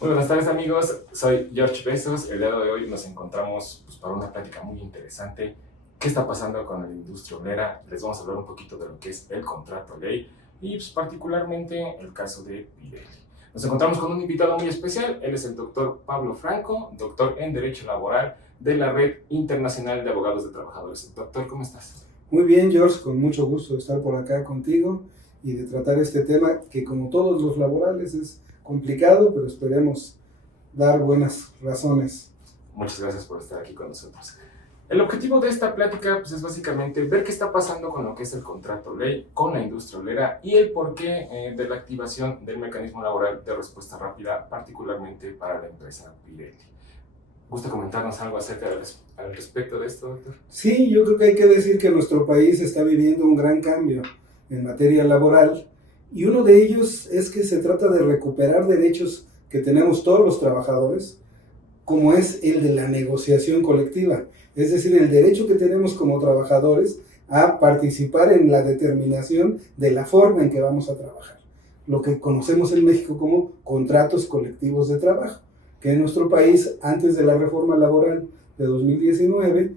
Muy buenas tardes amigos, soy George Bezos. El día de hoy nos encontramos para una plática muy interesante. ¿Qué está pasando con la industria obrera? Les vamos a hablar un poquito de lo que es el contrato ley y particularmente el caso de Pirelli. Nos encontramos con un invitado muy especial. Él es el doctor Pablo Franco, doctor en Derecho Laboral de la Red Internacional de Abogados de Trabajadores. Doctor, ¿cómo estás? Muy bien, George, con mucho gusto de estar por acá contigo y de tratar este tema que, como todos los laborales, es complicado, pero esperemos dar buenas razones. Muchas gracias por estar aquí con nosotros. El objetivo de esta plática es básicamente ver qué está pasando con lo que es el contrato ley, con la industria obrera y el porqué de la activación del mecanismo laboral de respuesta rápida, particularmente para la empresa Pirelli. ¿Gusta comentarnos algo al respecto de esto, doctor? Sí, yo creo que hay que decir que nuestro país está viviendo un gran cambio en materia laboral y uno de ellos es que se trata de recuperar derechos que tenemos todos los trabajadores, como es el de la negociación colectiva, es decir, el derecho que tenemos como trabajadores a participar en la determinación de la forma en que vamos a trabajar, lo que conocemos en México como contratos colectivos de trabajo, que en nuestro país, antes de la reforma laboral de 2019,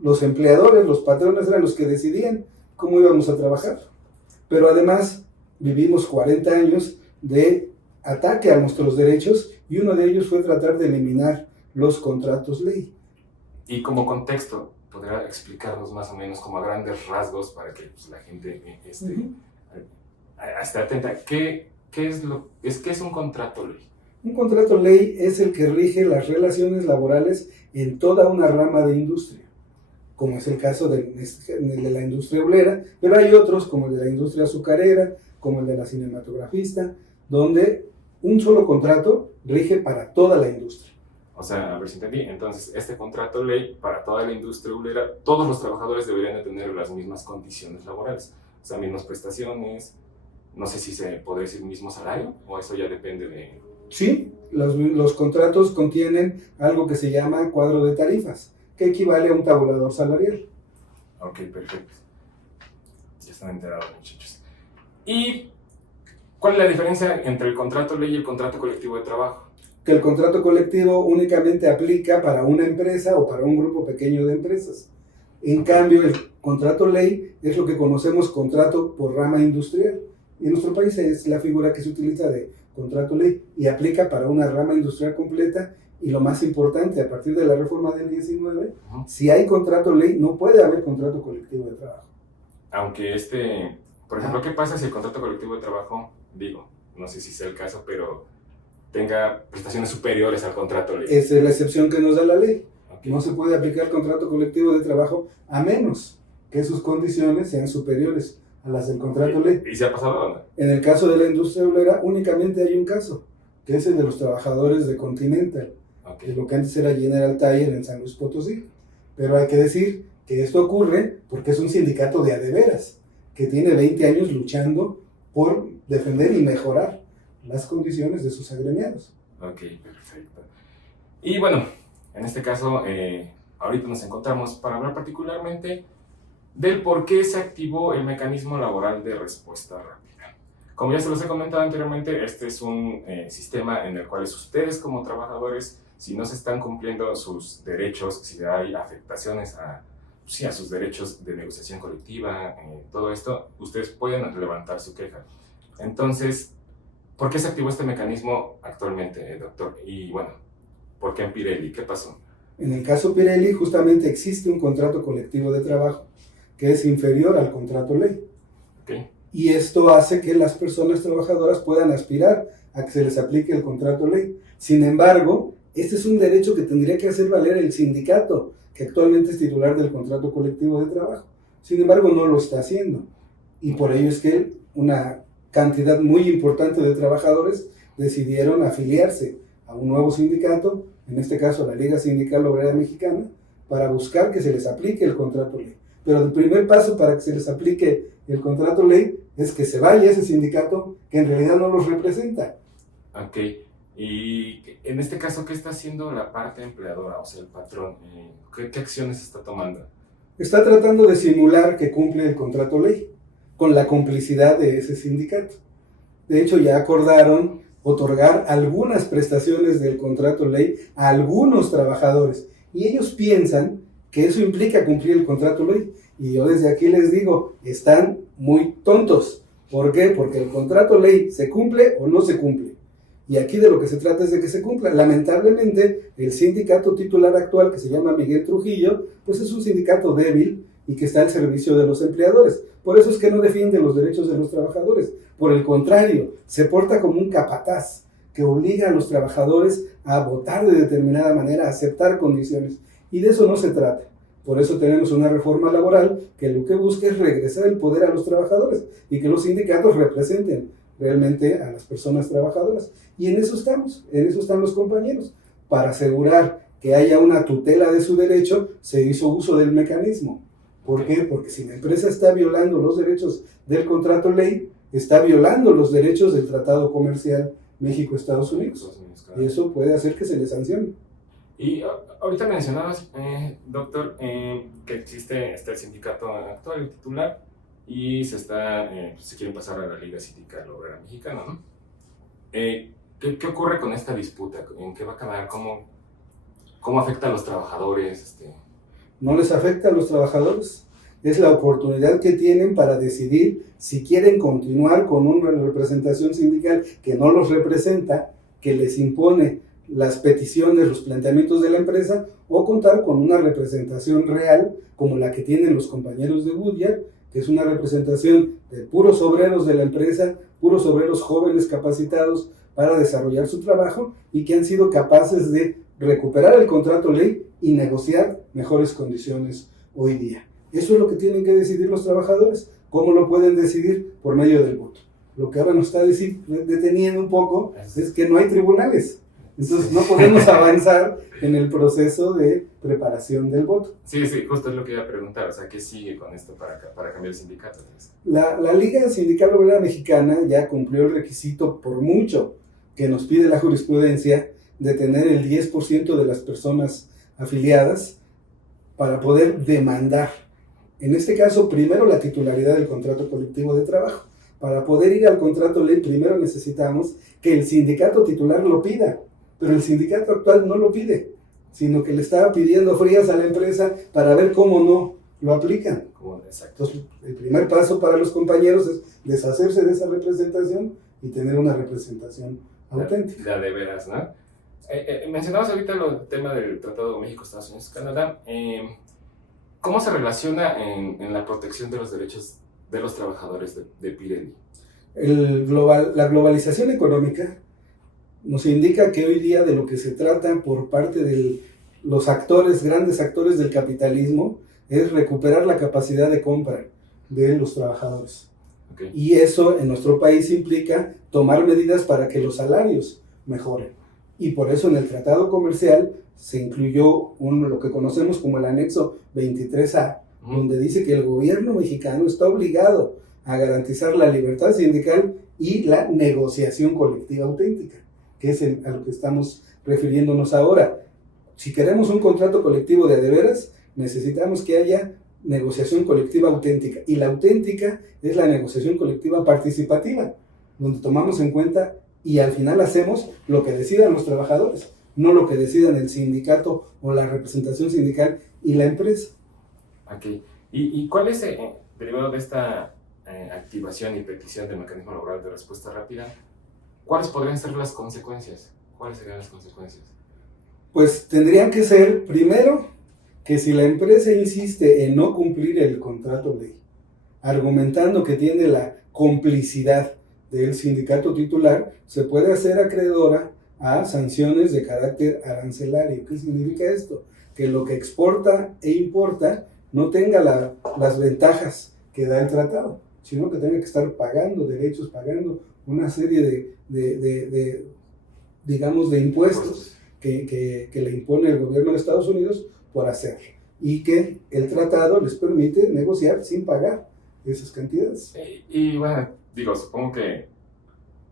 los empleadores, los patrones eran los que decidían cómo íbamos a trabajar, pero además vivimos 40 años de ataque a nuestros derechos y uno de ellos fue tratar de eliminar los contratos ley. Y como contexto, ¿podrá explicarnos más o menos como a grandes rasgos para que la gente esté atenta? ¿Qué es un contrato ley? Un contrato ley es el que rige las relaciones laborales en toda una rama de industria, como es el caso de la industria obrera, pero hay otros como el de la industria azucarera, como el de la cinematografista, donde un solo contrato rige para toda la industria. O sea, a ver si entendí, entonces este contrato ley para toda la industria obrera, todos los trabajadores deberían de tener las mismas condiciones laborales, o sea, mismas prestaciones, no sé si se podría decir mismo salario, o eso ya depende de... Sí, los contratos contienen algo que se llama cuadro de tarifas, que equivale a un tabulador salarial. Ok, perfecto. Ya están enterados, muchachos. ¿Y cuál es la diferencia entre el contrato ley y el contrato colectivo de trabajo? Que el contrato colectivo únicamente aplica para una empresa o para un grupo pequeño de empresas. En cambio, el contrato ley es lo que conocemos contrato por rama industrial. En nuestro país es la figura que se utiliza de contrato ley y aplica para una rama industrial completa. Y lo más importante, a partir de la reforma del 19, si hay contrato ley, no puede haber contrato colectivo de trabajo. Aunque por ejemplo, ¿qué pasa si el contrato colectivo de trabajo, no sé si sea el caso, pero tenga prestaciones superiores al contrato ley? Esa es la excepción que nos da la ley. Okay. No se puede aplicar contrato colectivo de trabajo a menos que sus condiciones sean superiores a las del contrato ley. ¿Y se ha pasado o no? En el caso de la industria obrera únicamente hay un caso, que es el de los trabajadores de Continental, Okay. de lo que antes era General Tire en San Luis Potosí. Pero hay que decir que esto ocurre porque es un sindicato de a de veras, que tiene 20 años luchando por defender y mejorar las condiciones de sus agremiados. Ok, perfecto. Y bueno, en este caso, ahorita nos encontramos para hablar particularmente del por qué se activó el mecanismo laboral de respuesta rápida. Como ya se los he comentado anteriormente, este es un sistema en el cual ustedes como trabajadores, si no se están cumpliendo sus derechos, si hay afectaciones a sus derechos de negociación colectiva, todo esto, ustedes pueden levantar su queja. Entonces, ¿por qué se activó este mecanismo actualmente, doctor? Y bueno, ¿por qué en Pirelli? ¿Qué pasó? En el caso Pirelli, justamente existe un contrato colectivo de trabajo que es inferior al contrato ley. Okay. Y esto hace que las personas trabajadoras puedan aspirar a que se les aplique el contrato ley. Sin embargo, este es un derecho que tendría que hacer valer el sindicato, que actualmente es titular del contrato colectivo de trabajo. Sin embargo, no lo está haciendo. Y por ello es que una cantidad muy importante de trabajadores decidieron afiliarse a un nuevo sindicato, en este caso la Liga Sindical Obrera Mexicana, para buscar que se les aplique el contrato ley. Pero el primer paso para que se les aplique el contrato ley es que se vaya ese sindicato que en realidad no los representa. Ok, y en este caso, ¿qué está haciendo la parte empleadora, o sea, el patrón? ¿Qué acciones está tomando? Está tratando de simular que cumple el contrato ley, con la complicidad de ese sindicato. De hecho, ya acordaron otorgar algunas prestaciones del contrato ley a algunos trabajadores. Y ellos piensan que eso implica cumplir el contrato ley. Y yo desde aquí les digo, están muy tontos. ¿Por qué? Porque el contrato ley se cumple o no se cumple. Y aquí de lo que se trata es de que se cumpla. Lamentablemente, el sindicato titular actual, que se llama Miguel Trujillo, pues es un sindicato débil y que está al servicio de los empleadores. Por eso es que no defiende los derechos de los trabajadores. Por el contrario, se porta como un capataz que obliga a los trabajadores a votar de determinada manera, a aceptar condiciones. Y de eso no se trata. Por eso tenemos una reforma laboral que lo que busca es regresar el poder a los trabajadores y que los sindicatos representen realmente a las personas trabajadoras. Y en eso están los compañeros. Para asegurar que haya una tutela de su derecho, se hizo uso del mecanismo. ¿Por qué? Porque si la empresa está violando los derechos del contrato ley, está violando los derechos del Tratado Comercial México-Estados Unidos. Claro. Y eso puede hacer que se le sancione. Y ahorita mencionabas, doctor, que existe el sindicato actual, el titular, y se quieren pasar a la Liga Sindical Obrera Mexicana, ¿no? ¿Qué ocurre con esta disputa? ¿En qué va a acabar? ¿Cómo afecta a los trabajadores? No les afecta a los trabajadores. Es la oportunidad que tienen para decidir si quieren continuar con una representación sindical que no los representa, que les impone las peticiones, los planteamientos de la empresa, o contar con una representación real como la que tienen los compañeros de Goodyear, que es una representación de puros obreros de la empresa, puros obreros jóvenes capacitados para desarrollar su trabajo y que han sido capaces de recuperar el contrato ley y negociar mejores condiciones hoy día. Eso es lo que tienen que decidir los trabajadores. ¿Cómo lo pueden decidir? Por medio del voto. Lo que ahora nos está deteniendo un poco es que no hay tribunales. Entonces no podemos avanzar en el proceso de preparación del voto. Sí, justo es lo que iba a preguntar. O sea, ¿qué sigue con esto para cambiar el sindicato? La Liga Sindical Obrera Mexicana ya cumplió el requisito por mucho que nos pide la jurisprudencia de tener el 10% de las personas afiliadas para poder demandar. En este caso, primero la titularidad del contrato colectivo de trabajo. Para poder ir al contrato ley, primero necesitamos que el sindicato titular lo pida, pero el sindicato actual no lo pide, sino que le estaba pidiendo frías a la empresa para ver cómo no lo aplican. Exacto. Entonces, el primer paso para los compañeros es deshacerse de esa representación y tener una representación auténtica. De veras, ¿no? Mencionabas ahorita el tema del Tratado México-Estados Unidos-Canadá. ¿Cómo se relaciona en la protección de los derechos de los trabajadores de Pirelli? La globalización económica nos indica que hoy día de lo que se trata por parte de los grandes actores del capitalismo, es recuperar la capacidad de compra de los trabajadores. Okay. Y eso en nuestro país implica tomar medidas para que los salarios mejoren. Y por eso en el Tratado Comercial se incluyó lo que conocemos como el anexo 23A, donde dice que el gobierno mexicano está obligado a garantizar la libertad sindical y la negociación colectiva auténtica, que es a lo que estamos refiriéndonos ahora. Si queremos un contrato colectivo de veras, necesitamos que haya negociación colectiva auténtica. Y la auténtica es la negociación colectiva participativa, donde tomamos en cuenta y al final hacemos lo que decidan los trabajadores, no lo que decidan el sindicato o la representación sindical y la empresa. Ok. ¿Y cuál es, derivado de esta activación y petición del mecanismo laboral de respuesta rápida, cuáles podrían ser las consecuencias? ¿Cuáles serían las consecuencias? Pues tendrían que ser, primero, que si la empresa insiste en no cumplir el contrato ley, argumentando que tiene la complicidad del sindicato titular, se puede hacer acreedora a sanciones de carácter arancelario. ¿Qué significa esto? Que lo que exporta e importa no tenga las ventajas que da el tratado, sino que tenga que estar pagando derechos, pagando una serie de impuestos que le impone el gobierno de Estados Unidos por hacerlo. Y que el tratado les permite negociar sin pagar esas cantidades. Y bueno, supongo que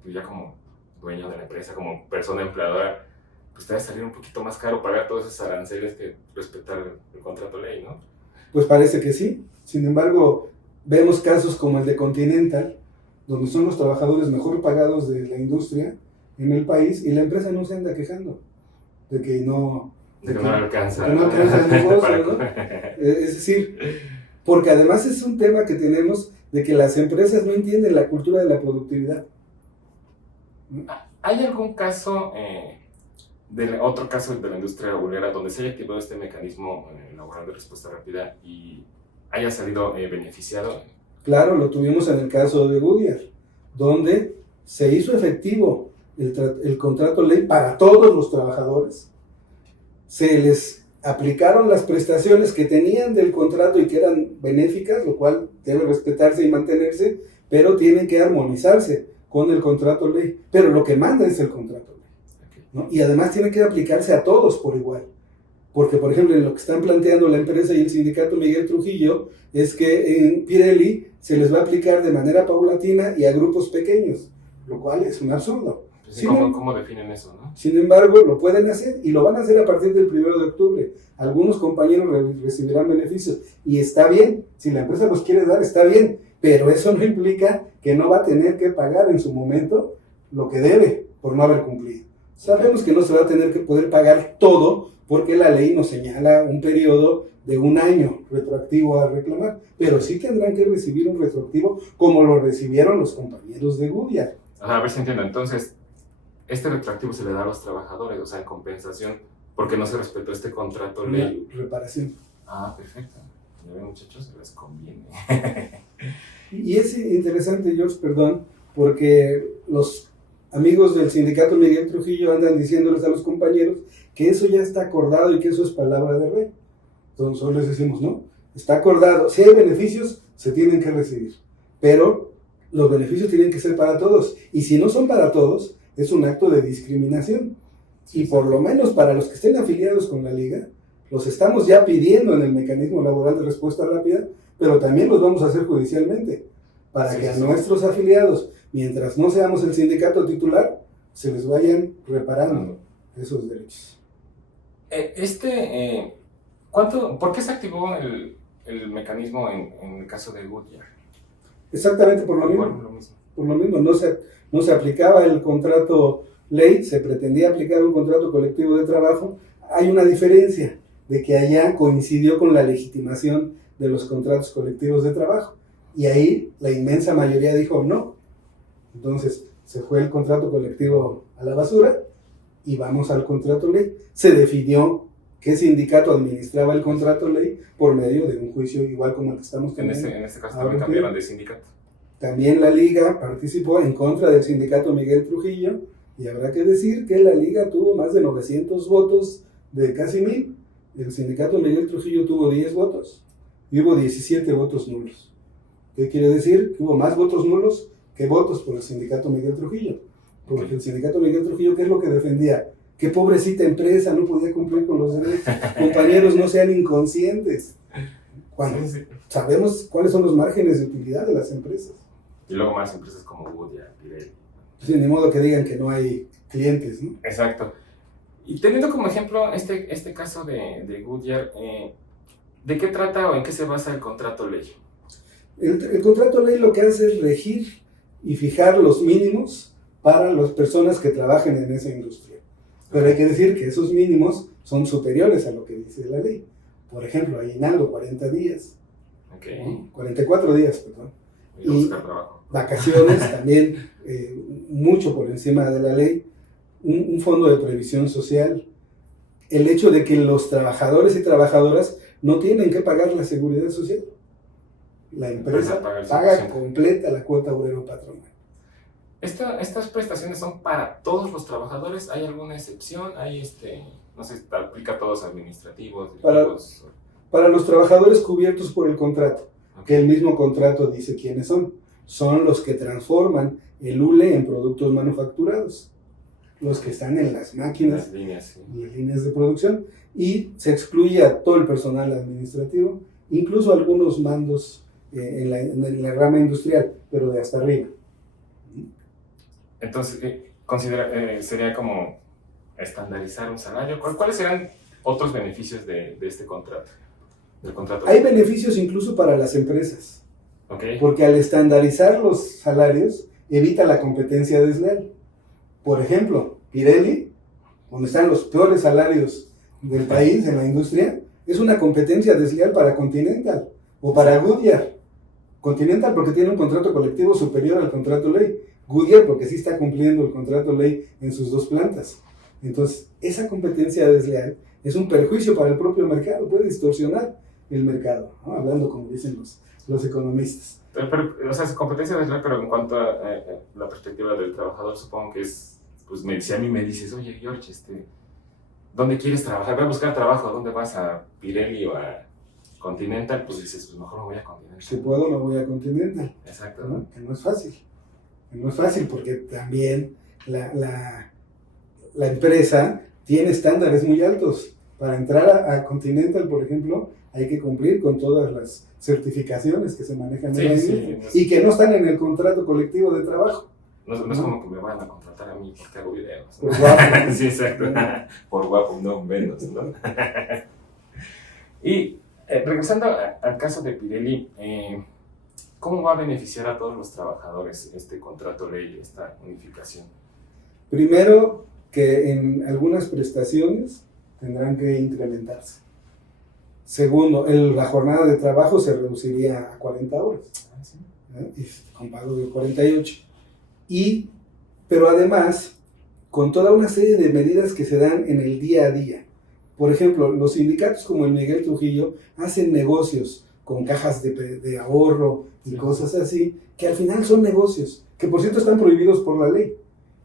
pues ya como dueño de la empresa, como persona empleadora, pues te va a salir un poquito más caro pagar todos esos aranceles que respetar el contrato ley, ¿no? Pues parece que sí. Sin embargo, vemos casos como el de Continental, donde son los trabajadores mejor pagados de la industria en el país y la empresa no se anda quejando de que no, De que no alcanza. de que no alcanza el negocio, ¿no? Es decir, porque además es un tema que tenemos de que las empresas no entienden la cultura de la productividad. ¿Hay algún caso, otro caso de la industria obrera donde se haya activado este mecanismo laboral de respuesta rápida y haya salido beneficiado? Claro, lo tuvimos en el caso de Goodyear, donde se hizo efectivo el contrato ley para todos los trabajadores. Se les aplicaron las prestaciones que tenían del contrato y que eran benéficas, lo cual debe respetarse y mantenerse, pero tienen que armonizarse con el contrato ley. Pero lo que manda es el contrato ley, ¿no? Y además tiene que aplicarse a todos por igual. Porque, por ejemplo, en lo que están planteando la empresa y el sindicato Miguel Trujillo, es que en Pirelli se les va a aplicar de manera paulatina y a grupos pequeños, lo cual es un absurdo. Pues, ¿cómo definen eso, no? Sin embargo, lo pueden hacer y lo van a hacer a partir del 1 de octubre. Algunos compañeros recibirán beneficios y está bien, si la empresa los quiere dar, está bien, pero eso no implica que no va a tener que pagar en su momento lo que debe por no haber cumplido. Sabemos que no se va a tener que poder pagar todo porque la ley nos señala un periodo de 1 año retroactivo a reclamar, pero sí tendrán que recibir un retroactivo como lo recibieron los compañeros de Goodyear. A ver si entiendo, entonces, este retroactivo se le da a los trabajadores, o sea, en compensación, porque no se respetó este contrato ley. Reparación. Ah, perfecto. Ya ven, muchachos, se les conviene. Y es interesante, George, perdón, porque los amigos del sindicato Miguel Trujillo andan diciéndoles a los compañeros que eso ya está acordado y que eso es palabra de rey. Entonces nosotros les decimos, no, está acordado, si hay beneficios, se tienen que recibir, pero los beneficios tienen que ser para todos, y si no son para todos, es un acto de discriminación, y por lo menos para los que estén afiliados con la liga, los estamos ya pidiendo en el mecanismo laboral de respuesta rápida, pero también los vamos a hacer judicialmente, para que a nuestros afiliados, mientras no seamos el sindicato titular, se les vayan reparando esos derechos. ¿Por qué se activó el mecanismo en el caso de Goodyear? Exactamente por lo mismo. Por lo mismo, no se aplicaba el contrato ley, se pretendía aplicar un contrato colectivo de trabajo. Hay una diferencia de que allá coincidió con la legitimación de los contratos colectivos de trabajo, y ahí la inmensa mayoría dijo no. Entonces se fue el contrato colectivo a la basura y vamos al contrato ley. Se definió qué sindicato administraba el contrato ley por medio de un juicio igual como el que estamos teniendo. En este caso también cambiaron de sindicato. También la liga participó en contra del sindicato Miguel Trujillo, y habrá que decir que la liga tuvo más de 900 votos de casi 1000. El sindicato Miguel Trujillo tuvo 10 votos y hubo 17 votos nulos. ¿Qué quiere decir? Que hubo más votos nulos que votos por el sindicato Miguel Trujillo. Porque el sindicato Miguel Trujillo, ¿qué es lo que defendía? Que pobrecita empresa no podía cumplir con los derechos. Compañeros, no sean inconscientes. Cuando sabemos cuáles son los márgenes de utilidad de las empresas. Y luego más empresas como Goodyear, Pirelli. Sí, ni modo que digan que no hay clientes, ¿no? Exacto. Y teniendo como ejemplo este caso de Goodyear, ¿de qué trata o en qué se basa el contrato ley? El contrato ley lo que hace es regir y fijar los mínimos para las personas que trabajen en esa industria. Pero hay que decir que esos mínimos son superiores a lo que dice la ley. Por ejemplo, aguinaldo 40 días. Okay. ¿No? 44 días, perdón. Y vacaciones también, mucho por encima de la ley. Un fondo de previsión social. El hecho de que los trabajadores y trabajadoras no tienen que pagar la seguridad social. La empresa paga completa la cuota obrero patronal. ¿Estas prestaciones son para todos los trabajadores? ¿Hay alguna excepción? ¿Hay no sé, aplica a todos administrativos? Para los trabajadores cubiertos por el contrato, que el mismo contrato dice quiénes son. Son los que transforman el hule en productos manufacturados, los que están en las máquinas, las líneas de producción, y se excluye a todo el personal administrativo, incluso algunos mandos en la rama industrial, pero de hasta arriba. Entonces, sería como estandarizar un salario. ¿Cuáles serán otros beneficios de este contrato? Del contrato. Hay beneficios incluso para las empresas. Okay. Porque al estandarizar los salarios evita la competencia desleal. Por ejemplo, Pirelli, donde están los peores salarios del país en la industria, es una competencia desleal para Continental o para Goodyear. Continental porque tiene un contrato colectivo superior al contrato ley. Goodyear porque sí está cumpliendo el contrato ley en sus dos plantas. Entonces, esa competencia desleal es un perjuicio para el propio mercado, puede distorsionar el mercado, ¿no? Hablando como dicen los economistas. Pero, o sea, es competencia desleal, pero en cuanto a la perspectiva del trabajador, supongo que es, pues si a mí me dices, oye, George, ¿dónde quieres trabajar? Voy a buscar trabajo, ¿dónde vas? ¿A Pirelli o a Continental? Pues dices, pues mejor me voy a Continental. Si puedo, me voy a Continental. Exacto. ¿No? Que no es fácil. Que no es fácil porque también la empresa tiene estándares muy altos. Para entrar a Continental, por ejemplo, hay que cumplir con todas las certificaciones que se manejan en la industria y que no están en el contrato colectivo de trabajo. No es como que me van a contratar a mí porque hago videos, ¿no? Por guapo. Sí, exacto. Por guapo, no menos, ¿no? Y regresando al caso de Pirelli, ¿cómo va a beneficiar a todos los trabajadores este contrato ley, esta unificación? Primero, que en algunas prestaciones tendrán que incrementarse. Segundo, la jornada de trabajo se reduciría a 40 horas, ¿Sí? Con pago de 48. Pero además, con toda una serie de medidas que se dan en el día a día. Por ejemplo, los sindicatos como el Miguel Trujillo hacen negocios con cajas de ahorro y cosas así, que al final son negocios, que por cierto están prohibidos por la ley.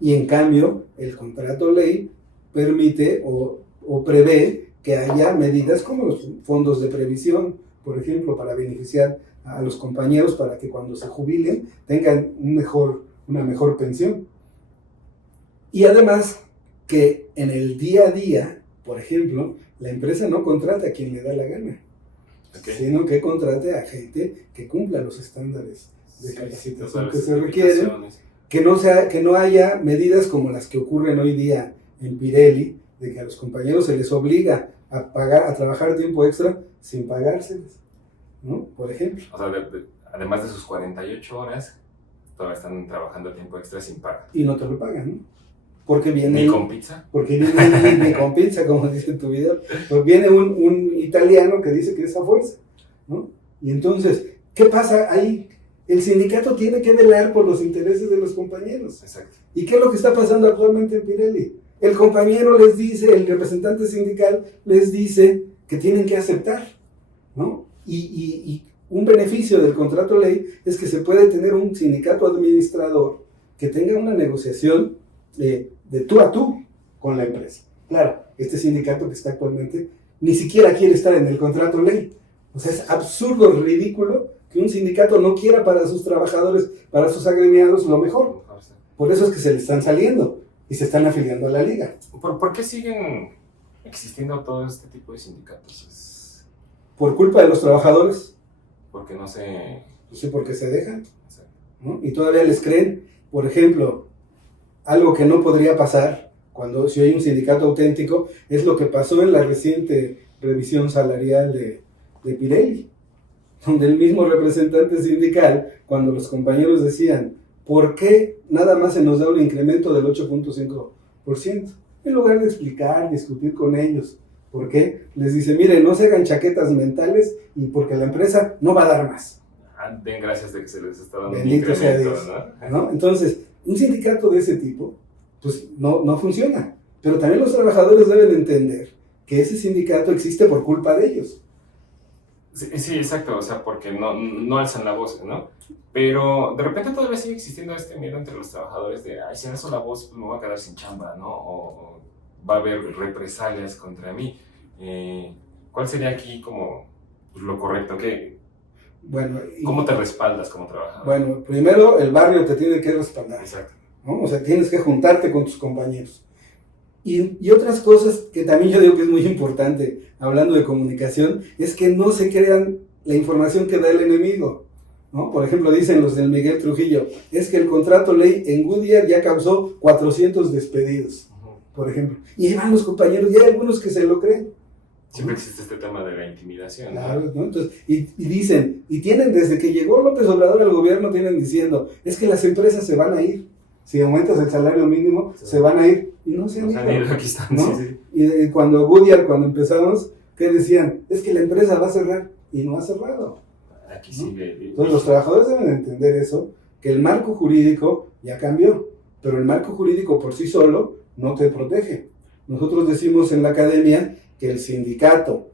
Y en cambio, el contrato ley permite o prevé que haya medidas como los fondos de previsión, por ejemplo, para beneficiar a los compañeros para que cuando se jubilen tengan una mejor pensión. Y además que en el día a día, por ejemplo, la empresa no contrata a quien le da la gana, sino que contrate a gente que cumpla los estándares de capacitación que se requieren, que no haya medidas como las que ocurren hoy día en Pirelli, de que a los compañeros se les obliga a trabajar tiempo extra sin pagárseles, ¿no? Por ejemplo. O sea, además de sus 48 horas, todavía están trabajando tiempo extra sin paga. Y no te lo pagan, ¿no? Porque viene... ¿Ni con pizza? Porque viene ni con pizza, como dice en tu video. Pues viene un italiano que dice que es a fuerza, ¿no? Y entonces, ¿qué pasa ahí? El sindicato tiene que velar por los intereses de los compañeros. Exacto. ¿Y qué es lo que está pasando actualmente en Pirelli? El compañero les dice, el representante sindical les dice que tienen que aceptar, ¿no? Y un beneficio del contrato ley es que se puede tener un sindicato administrador que tenga una negociación de tú a tú con la empresa. Claro, este sindicato que está actualmente ni siquiera quiere estar en el contrato ley. O sea, es absurdo, ridículo que un sindicato no quiera para sus trabajadores, para sus agremiados lo mejor. Por eso es que se le están saliendo y se están afiliando a la liga. ¿Por qué siguen existiendo todo este tipo de sindicatos? Por culpa de los trabajadores. Porque no se... No sé por qué se dejan, ¿no? Y todavía les creen. Por ejemplo, algo que no podría pasar si hay un sindicato auténtico es lo que pasó en la reciente revisión salarial de Pirelli, donde el mismo representante sindical, cuando los compañeros decían ¿por qué nada más se nos da un incremento del 8.5%? En lugar de explicar, discutir con ellos, ¿por qué? Les dice, miren, no se hagan chaquetas mentales y porque la empresa no va a dar más. Den gracias de que se les está dando Bendito un incremento, sea Dios, ¿no? Entonces, un sindicato de ese tipo, pues no funciona. Pero también los trabajadores deben entender que ese sindicato existe por culpa de ellos. Sí, exacto, o sea, porque no alzan la voz, ¿no? Pero de repente todavía sigue existiendo este miedo entre los trabajadores de, ay, si alzo la voz, pues me voy a quedar sin chamba, ¿no? O va a haber represalias contra mí. ¿Cuál sería aquí como pues, lo correcto? Bueno, ¿Cómo te respaldas como trabajador? Bueno, primero el barrio te tiene que respaldar. Exacto. ¿No? O sea, tienes que juntarte con tus compañeros. Y otras cosas que también yo digo que es muy importante, hablando de comunicación, es que no se crean la información que da el enemigo, ¿no? Por ejemplo, dicen los del Miguel Trujillo, es que el contrato ley en Goodyear ya causó 400 despedidos, por ejemplo. Y ahí van los compañeros, y hay algunos que se lo creen. Siempre existe este tema de la intimidación. Claro, ¿no? Entonces, y dicen, y tienen desde que llegó López Obrador al gobierno, tienen diciendo, es que las empresas se van a ir. Si aumentas el salario mínimo, Sí. se van a ir. Y no se han Se han ido. ido, aquí están, ¿No? sí. Y cuando Goodyear, cuando empezamos, ¿qué decían? Es que la empresa va a cerrar. Y no ha cerrado. Aquí sigue. Entonces los trabajadores deben entender eso, que el marco jurídico ya cambió, pero el marco jurídico por sí solo no te protege. Nosotros decimos en la academia que el sindicato,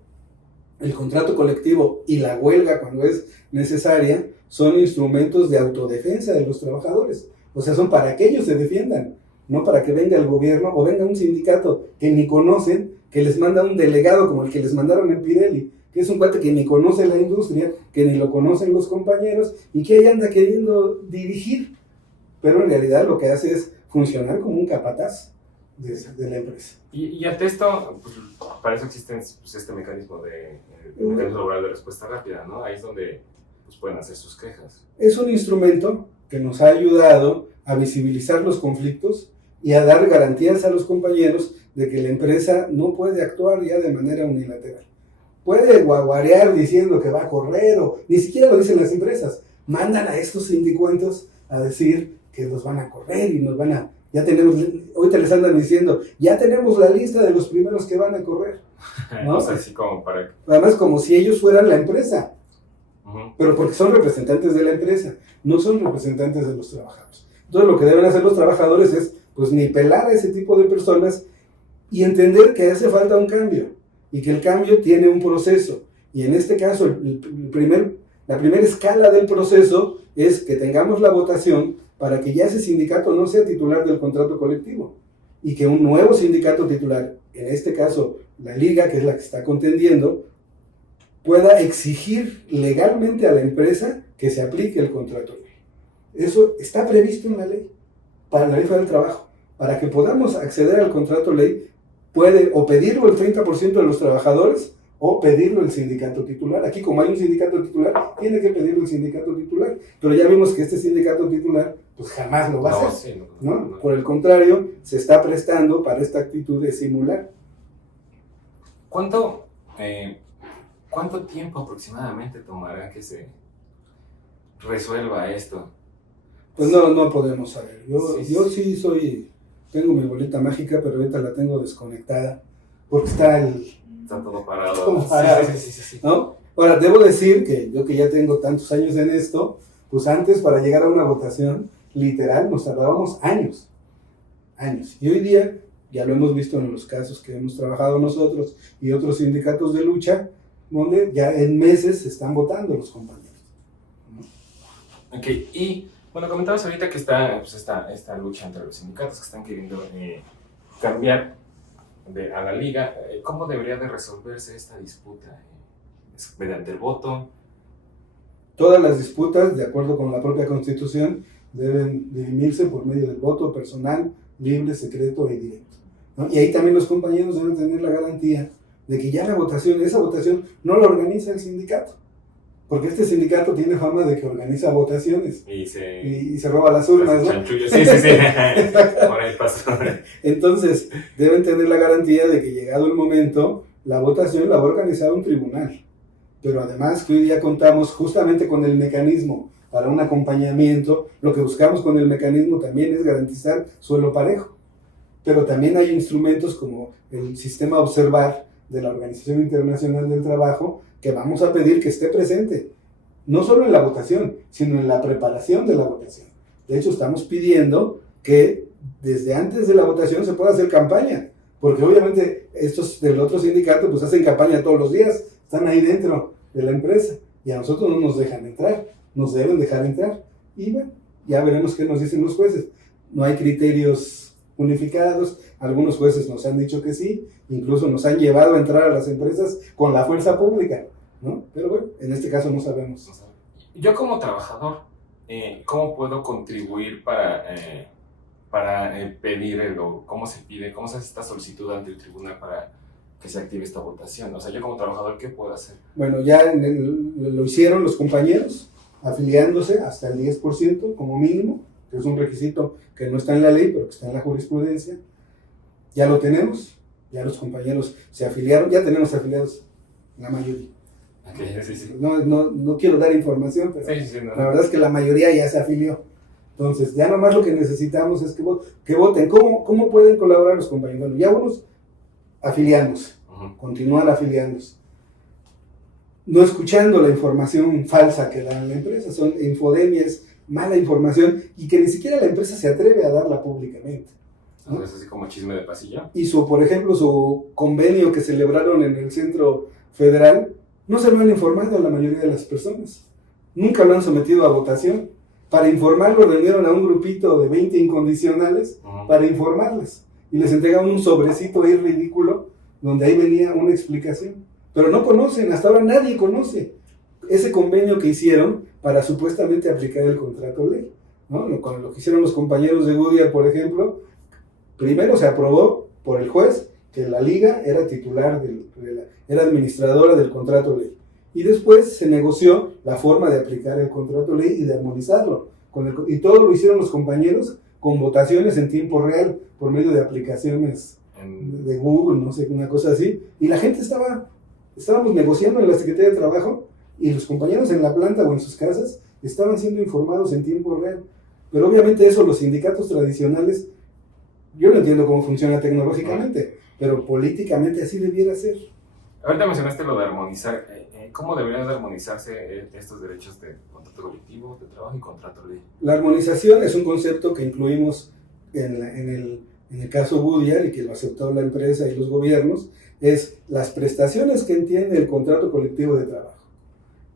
el contrato colectivo y la huelga cuando es necesaria son instrumentos de autodefensa de los trabajadores. O sea, son para que ellos se defiendan, no para que venga el gobierno o venga un sindicato que ni conocen, que les manda un delegado como el que les mandaron en Pirelli, que es un cuate que ni conoce la industria, que ni lo conocen los compañeros y que ahí anda queriendo dirigir, pero en realidad lo que hace es funcionar como un capataz de la empresa. Y ante esto, pues, para eso existe pues, este mecanismo mecanismo laboral de respuesta rápida, ¿no? Ahí es donde pues, pueden hacer sus quejas. Es un instrumento que nos ha ayudado a visibilizar los conflictos y a dar garantías a los compañeros de que la empresa no puede actuar ya de manera unilateral. Puede guaguarear diciendo que va a correr, o ni siquiera lo dicen las empresas. Mandan a estos sindicuentos a decir que los van a correr y nos van a... Ya tenemos, ahorita les andan diciendo, ya tenemos la lista de los primeros que van a correr, ¿no? O sea, así como para... Además, como si ellos fueran la empresa, Uh-huh. pero porque son representantes de la empresa, no son representantes de los trabajadores. Entonces, lo que deben hacer los trabajadores es, pues, ni pelar a ese tipo de personas y entender que hace falta un cambio y que el cambio tiene un proceso. Y en este caso, la primera escala del proceso es que tengamos la votación para que ya ese sindicato no sea titular del contrato colectivo y que un nuevo sindicato titular, en este caso la Liga, que es la que está contendiendo, pueda exigir legalmente a la empresa que se aplique el contrato de ley. Eso está previsto en la ley, para la ley del trabajo. Para que podamos acceder al contrato de ley, puede o pedirlo el 30% de los trabajadores o pedirlo el sindicato titular. Aquí, como hay un sindicato titular, tiene que pedirlo el sindicato titular. Pero ya vimos que este sindicato titular pues jamás lo va a hacer. Sí, ¿No? Por el contrario, se está prestando para esta actitud de simular. ¿Cuánto tiempo aproximadamente tomará que se resuelva esto? Pues no podemos saber. Yo Sí. sí tengo mi bolita mágica, pero ahorita la tengo desconectada porque está todo parado. Como parado. Sí. ¿no? Ahora, debo decir que yo que ya tengo tantos años en esto, pues antes para llegar a una votación, literal, nos tardábamos años. Y hoy día, ya lo hemos visto en los casos que hemos trabajado nosotros y otros sindicatos de lucha, donde ya en meses se están votando los compañeros. Ok, y bueno, comentabas ahorita que está pues, esta lucha entre los sindicatos que están queriendo cambiar a la liga. ¿Cómo debería de resolverse esta disputa? ¿Es mediante el voto? Todas las disputas, de acuerdo con la propia Constitución, deben dirimirse por medio del voto personal, libre, secreto e directo, ¿no? Y ahí también los compañeros deben tener la garantía de que ya esa votación no la organiza el sindicato, porque este sindicato tiene fama de que organiza votaciones y se roba las urnas, ¿no? Chanchullo. Sí. Por ahí pasó. Entonces, deben tener la garantía de que llegado el momento, la votación la va a organizar un tribunal. Pero además que hoy día contamos justamente con el mecanismo para un acompañamiento, lo que buscamos con el mecanismo también es garantizar suelo parejo. Pero también hay instrumentos como el sistema Observar de la Organización Internacional del Trabajo, que vamos a pedir que esté presente, no solo en la votación, sino en la preparación de la votación. De hecho, estamos pidiendo que desde antes de la votación se pueda hacer campaña, porque obviamente estos del otro sindicato pues hacen campaña todos los días, están ahí dentro de la empresa y a nosotros no nos dejan entrar, nos deben dejar entrar. Y bueno, ya veremos qué nos dicen los jueces. No hay criterios unificados, algunos jueces nos han dicho que sí, incluso nos han llevado a entrar a las empresas con la fuerza pública, ¿no? Pero bueno, en este caso no sabemos. Yo como trabajador, ¿cómo puedo contribuir para pedir cómo se hace esta solicitud ante el tribunal para que se active esta votación? O sea, yo como trabajador, ¿qué puedo hacer? Bueno, ya lo hicieron los compañeros, afiliándose hasta el 10% como mínimo, que es un requisito que no está en la ley, pero que está en la jurisprudencia. Ya lo tenemos, ya los compañeros se afiliaron, ya tenemos afiliados la mayoría. Okay, sí. No quiero dar información, pero Sí, no. la verdad es que la mayoría ya se afilió. Entonces, ya nomás lo que necesitamos es que voten. ¿Cómo pueden colaborar los compañeros? Bueno, ya unos afiliándose, continuar afiliándose. No escuchando la información falsa que da la empresa, son infodemias, mala información, y que ni siquiera la empresa se atreve a darla públicamente, ¿no? Es así como chisme de pasillo. Y por ejemplo, su convenio que celebraron en el Centro Federal, no se lo han informado a la mayoría de las personas. Nunca lo han sometido a votación. Para informarlo, reunieron a un grupito de 20 incondicionales para informarles. Y les entregaron un sobrecito ahí ridículo, donde ahí venía una explicación. Pero no conocen, hasta ahora nadie conoce ese convenio que hicieron para supuestamente aplicar el contrato ley, ¿no? Con lo que hicieron los compañeros de Goodyear, por ejemplo, primero se aprobó por el juez que la liga era titular, era administradora del contrato ley. Y después se negoció la forma de aplicar el contrato ley y de armonizarlo. Y todo lo hicieron los compañeros con votaciones en tiempo real, por medio de aplicaciones de Google, no sé, una cosa así. Y la gente estábamos negociando en la Secretaría de Trabajo, y los compañeros en la planta o en sus casas estaban siendo informados en tiempo real. Pero obviamente eso los sindicatos tradicionales, yo no entiendo cómo funciona tecnológicamente, pero políticamente así debiera ser. Ahorita mencionaste lo de armonizar. ¿Cómo deberían de armonizarse estos derechos de contrato colectivo, de trabajo y contrato ley? La armonización es un concepto que incluimos en el caso Goodyear, y que lo aceptó la empresa y los gobiernos, es las prestaciones que entiende el contrato colectivo de trabajo,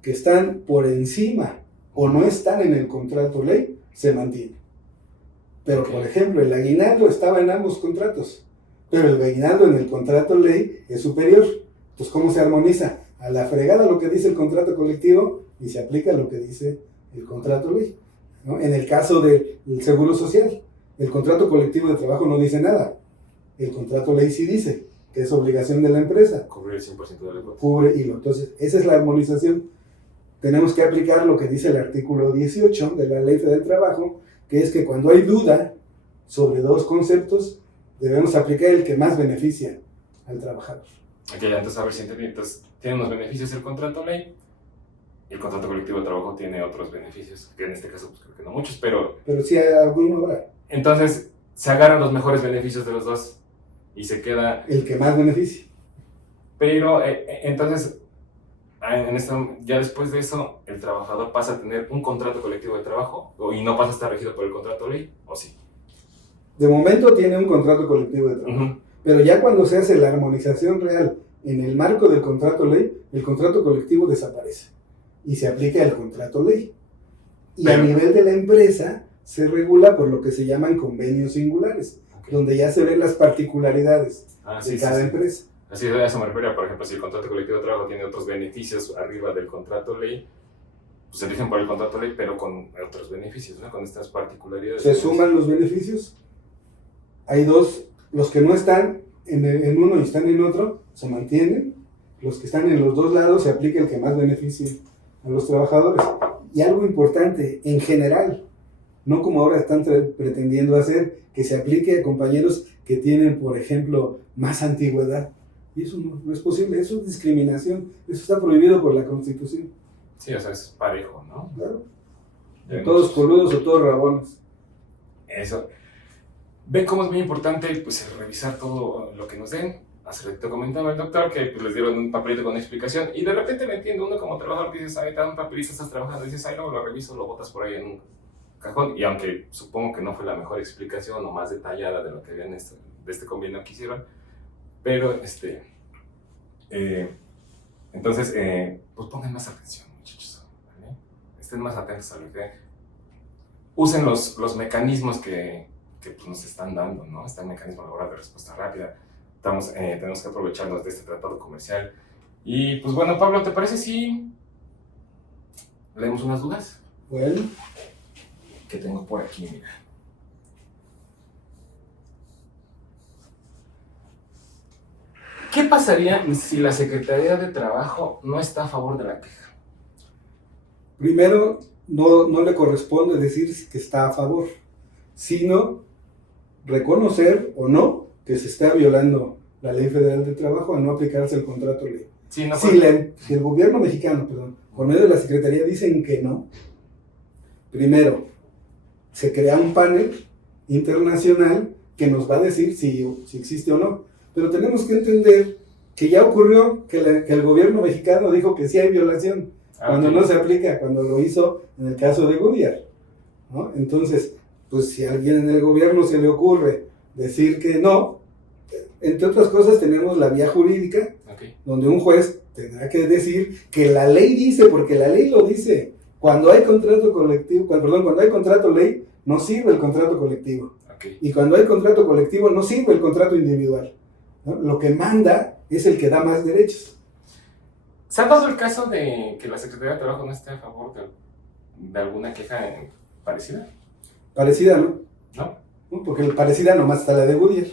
que están por encima o no están en el contrato ley, se mantienen. Pero, por ejemplo, el aguinaldo estaba en ambos contratos, pero el aguinaldo en el contrato ley es superior. Entonces, ¿cómo se armoniza? A la fregada lo que dice el contrato colectivo y se aplica lo que dice el contrato ley, ¿no? En el caso del seguro social, el contrato colectivo de trabajo no dice nada. El contrato ley sí dice que es obligación de la empresa. Cubrir el 100% de la cuota. Cubre hilo. Entonces, esa es la armonización. Tenemos que aplicar lo que dice el artículo 18 de la Ley Federal del Trabajo, que es que cuando hay duda sobre dos conceptos, debemos aplicar el que más beneficia al trabajador. Ok, entonces a ver si entendí. Entonces, tiene unos beneficios el contrato ley, y el contrato colectivo de trabajo tiene otros beneficios, que en este caso pues creo que no muchos, pero sí hay alguno habrá. Entonces, se agarran los mejores beneficios de los dos y se queda el que más beneficia. Pero entonces, ya después de eso, el trabajador pasa a tener un contrato colectivo de trabajo y no pasa a estar regido por el contrato ley, ¿o sí? De momento tiene un contrato colectivo de trabajo, pero ya cuando se hace la armonización real en el marco del contrato ley, el contrato colectivo desaparece y se aplica el contrato ley. Y a nivel de la empresa se regula por lo que se llaman convenios singulares, donde ya se ven las particularidades de cada empresa. Así a eso me refiero. Por ejemplo, si el contrato colectivo de trabajo tiene otros beneficios arriba del contrato ley, pues se rigen por el contrato ley, pero con otros beneficios, ¿no? Con estas particularidades. Se suman los beneficios. Hay dos, los que no están en uno y están en otro, se mantienen. Los que están en los dos lados, se aplica el que más beneficie a los trabajadores. Y algo importante, en general, no como ahora están pretendiendo hacer, que se aplique a compañeros que tienen, por ejemplo, más antigüedad. Y eso no es posible, eso es discriminación, eso está prohibido por la Constitución. Sí, o sea, es parejo, ¿no? Claro. Todos coludos o todos rabones. Eso. Ven cómo es muy importante pues, revisar todo lo que nos den. Hace ratito comentaba el doctor que pues, les dieron un papelito con explicación y de repente me entiende uno como trabajador que dices, ay, te dan un papelito, estás trabajando, y dices, ay, no, lo reviso, lo botas por ahí en un cajón. Y aunque supongo que no fue la mejor explicación o más detallada de lo que habían de este convenio que hicieron, pero entonces pues pongan más atención, muchachos, ¿vale? Estén más atentos a lo que usen los mecanismos que pues, nos están dando, ¿no? Este mecanismo laboral de respuesta rápida. Tenemos que aprovecharnos de este tratado comercial. Y pues bueno, Pablo, ¿te parece si leemos unas dudas? Bueno. Que tengo por aquí, mira. ¿Qué pasaría si la Secretaría de Trabajo no está a favor de la queja? Primero, no le corresponde decir que está a favor, sino reconocer o no que se está violando la Ley Federal de Trabajo al no aplicarse el contrato ley. Sí, no si el gobierno mexicano, por medio de la Secretaría dicen que no, primero, se crea un panel internacional que nos va a decir si existe o no. Pero tenemos que entender que ya ocurrió que el gobierno mexicano dijo que sí hay violación, cuando no se aplica, cuando lo hizo en el caso de Goodyear, ¿no? Entonces, pues si a alguien en el gobierno se le ocurre decir que no, entre otras cosas tenemos la vía jurídica, donde un juez tendrá que decir que la ley dice, porque la ley lo dice, cuando hay contrato colectivo, cuando hay contrato ley, no sirve el contrato colectivo. Y cuando hay contrato colectivo, no sirve el contrato individual, ¿no? Lo que manda es el que da más derechos. ¿Se ha dado el caso de que la Secretaría de Trabajo no esté a favor de alguna queja parecida? Parecida, ¿no? ¿No? Porque parecida nomás está la de Goodyear.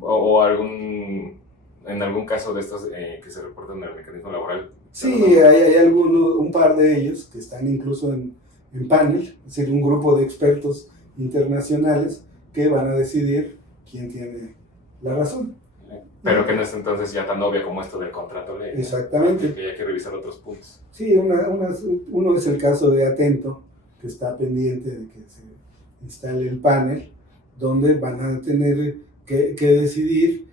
O en algún caso de estos que se reportan en el mecanismo laboral. Sí, hay un par de ellos que están incluso en panel, es decir, un grupo de expertos internacionales que van a decidir quién tiene la razón. Pero que no es entonces ya tan obvio como esto del contrato ley. Exactamente. Que hay que revisar otros puntos. Sí, uno es el caso de Atento, que está pendiente de que se instale el panel, donde van a tener que decidir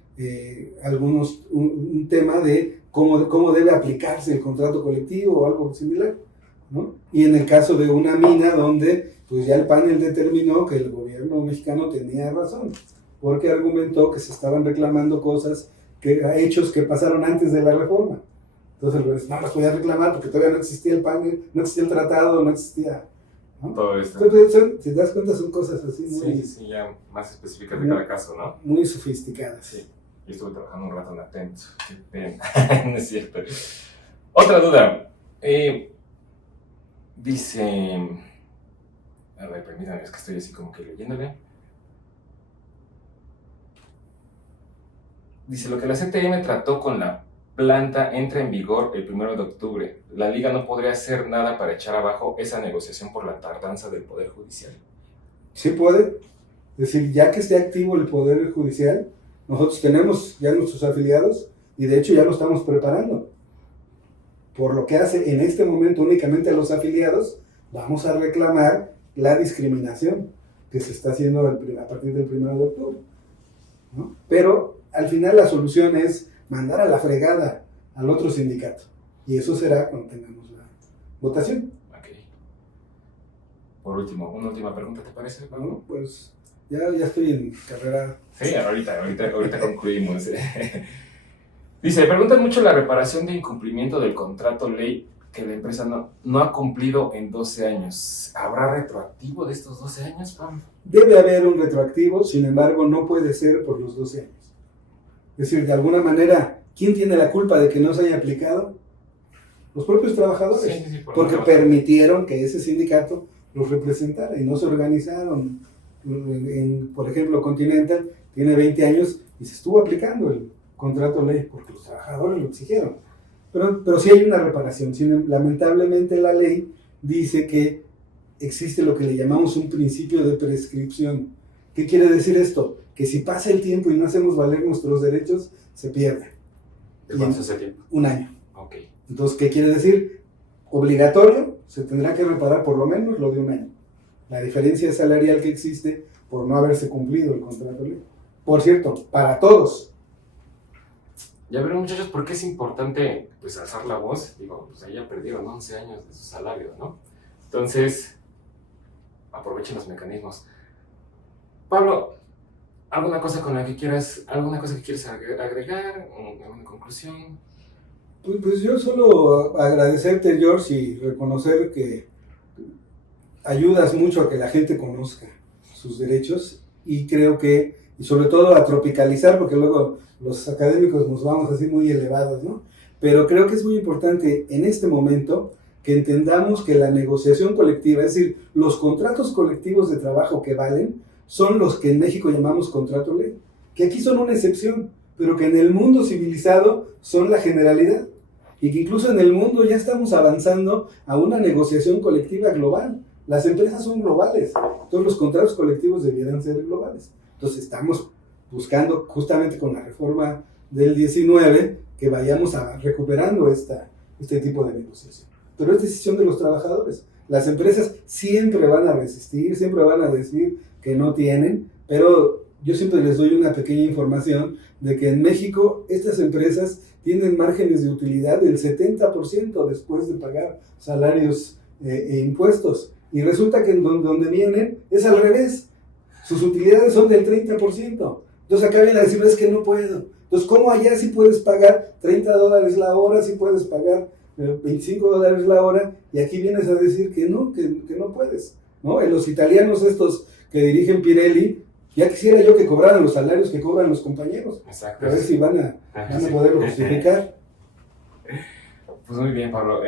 un tema de cómo debe aplicarse el contrato colectivo o algo similar, ¿no? Y en el caso de una mina donde pues ya el panel determinó que el gobierno mexicano tenía razón, porque argumentó que se estaban reclamando hechos que pasaron antes de la reforma. Entonces el juez no las podía reclamar porque todavía no existía el panel, no existía el tratado, no existía, ¿no? Todo esto. Entonces, si te das cuenta, son cosas así muy... Sí, ya más específicas de cada caso, ¿no? Muy sofisticadas. Sí. Yo estuve trabajando un rato en Atento. Qué pena. No es cierto. Otra duda. Dice... A ver, permítanme, es que estoy así como que leyéndole. Dice, lo que la CTM trató con la planta entra en vigor el 1 de octubre. La Liga no podría hacer nada para echar abajo esa negociación por la tardanza del Poder Judicial. Sí puede. Es decir, ya que esté activo el Poder Judicial, nosotros tenemos ya nuestros afiliados y de hecho ya lo estamos preparando. Por lo que hace en este momento únicamente a los afiliados, vamos a reclamar la discriminación que se está haciendo a partir del 1 de octubre, ¿no? Pero al final la solución es mandar a la fregada al otro sindicato. Y eso será cuando tengamos la votación. Ok. Por último, una última pregunta, ¿te parece, Pablo? ¿No? Pues ya estoy en carrera. Sí, ahorita concluimos. Dice, preguntan mucho la reparación de incumplimiento del contrato ley que la empresa no ha cumplido en 12 años. ¿Habrá retroactivo de estos 12 años, Pablo? Debe haber un retroactivo, sin embargo, no puede ser por los 12 años. Es decir, de alguna manera, ¿quién tiene la culpa de que no se haya aplicado? Los propios trabajadores, sí, porque permitieron que ese sindicato los representara y no se organizaron. Por ejemplo, Continental tiene 20 años y se estuvo aplicando el contrato ley porque los trabajadores lo exigieron. Pero sí hay una reparación. Lamentablemente la ley dice que existe lo que le llamamos un principio de prescripción. ¿Qué quiere decir esto? Que si pasa el tiempo y no hacemos valer nuestros derechos, se pierde. ¿De cuánto es el tiempo? Un año. Ok. Entonces, ¿qué quiere decir? Obligatorio, se tendrá que reparar por lo menos lo de un año. La diferencia salarial que existe por no haberse cumplido el contrato ley. Por cierto, para todos. Ya verán, muchachos, por qué es importante pues alzar la voz. Digo, pues ahí ya perdieron 11 años de su salario, ¿no? Entonces, aprovechen los mecanismos. Pablo, ¿alguna cosa que quieras agregar? ¿Alguna conclusión? Pues yo solo agradecerte, George, y reconocer que ayudas mucho a que la gente conozca sus derechos y creo que, y sobre todo a tropicalizar, porque luego los académicos nos vamos así muy elevados, ¿no? Pero creo que es muy importante en este momento que entendamos que la negociación colectiva, es decir, los contratos colectivos de trabajo que valen, son los que en México llamamos contrato ley, que aquí son una excepción, pero que en el mundo civilizado son la generalidad, y que incluso en el mundo ya estamos avanzando a una negociación colectiva global. Las empresas son globales, todos los contratos colectivos debieran ser globales. Entonces estamos buscando justamente con la reforma del 19 que vayamos recuperando este tipo de negociación. Pero es decisión de los trabajadores. Las empresas siempre van a resistir, siempre van a decir que no tienen, pero yo siempre les doy una pequeña información de que en México estas empresas tienen márgenes de utilidad del 70% después de pagar salarios e impuestos. Y resulta que donde vienen es al revés. Sus utilidades son del 30%. Entonces acá vienen a decir, es que no puedo. Entonces, ¿cómo allá sí puedes pagar $30 la hora, sí puedes pagar $25 la hora? Y aquí vienes a decir que no puedes, ¿no? Los italianos estos que dirigen Pirelli, ya quisiera yo que cobraran los salarios que cobran los compañeros. Exacto. A ver si van a poderlo justificar. Pues muy bien, Pablo.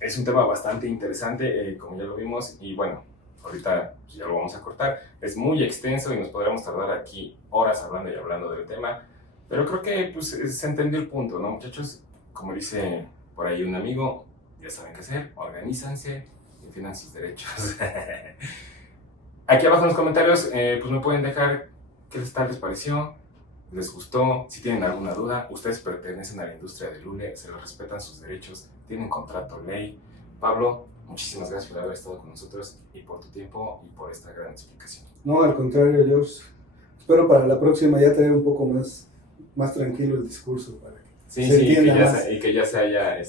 Es un tema bastante interesante, como ya lo vimos, y bueno, ahorita pues, ya lo vamos a cortar. Es muy extenso y nos podríamos tardar aquí horas hablando y hablando del tema, pero creo que pues, se entendió el punto, ¿no, muchachos? Como dice por ahí un amigo, ya saben qué hacer, organízanse y definan sus derechos. Aquí abajo en los comentarios pues me pueden dejar qué tal les pareció, les gustó, si tienen alguna duda. Ustedes pertenecen a la industria del hule, se les respetan sus derechos, tienen contrato, ley. Pablo, muchísimas gracias por haber estado con nosotros y por tu tiempo y por esta gran explicación. No, al contrario, George. Espero para la próxima ya tener un poco más tranquilo el discurso para que se entienda más. Y que ya se haya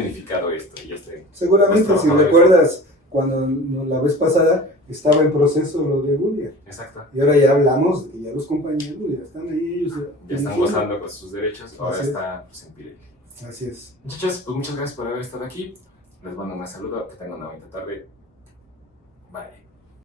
unificado esto. Y ya seguramente, si recuerdas, cuando la vez pasada estaba en proceso lo de Goodyear. Exacto. Y ahora ya hablamos de que ya los compañeros ya están ahí. Ellos ya están gozando con sus derechos, ahora está pues, en Pirelli. Así es. Muchachos, pues muchas gracias por haber estado aquí. Les mando un saludo, que tengan una bonita tarde. Bye.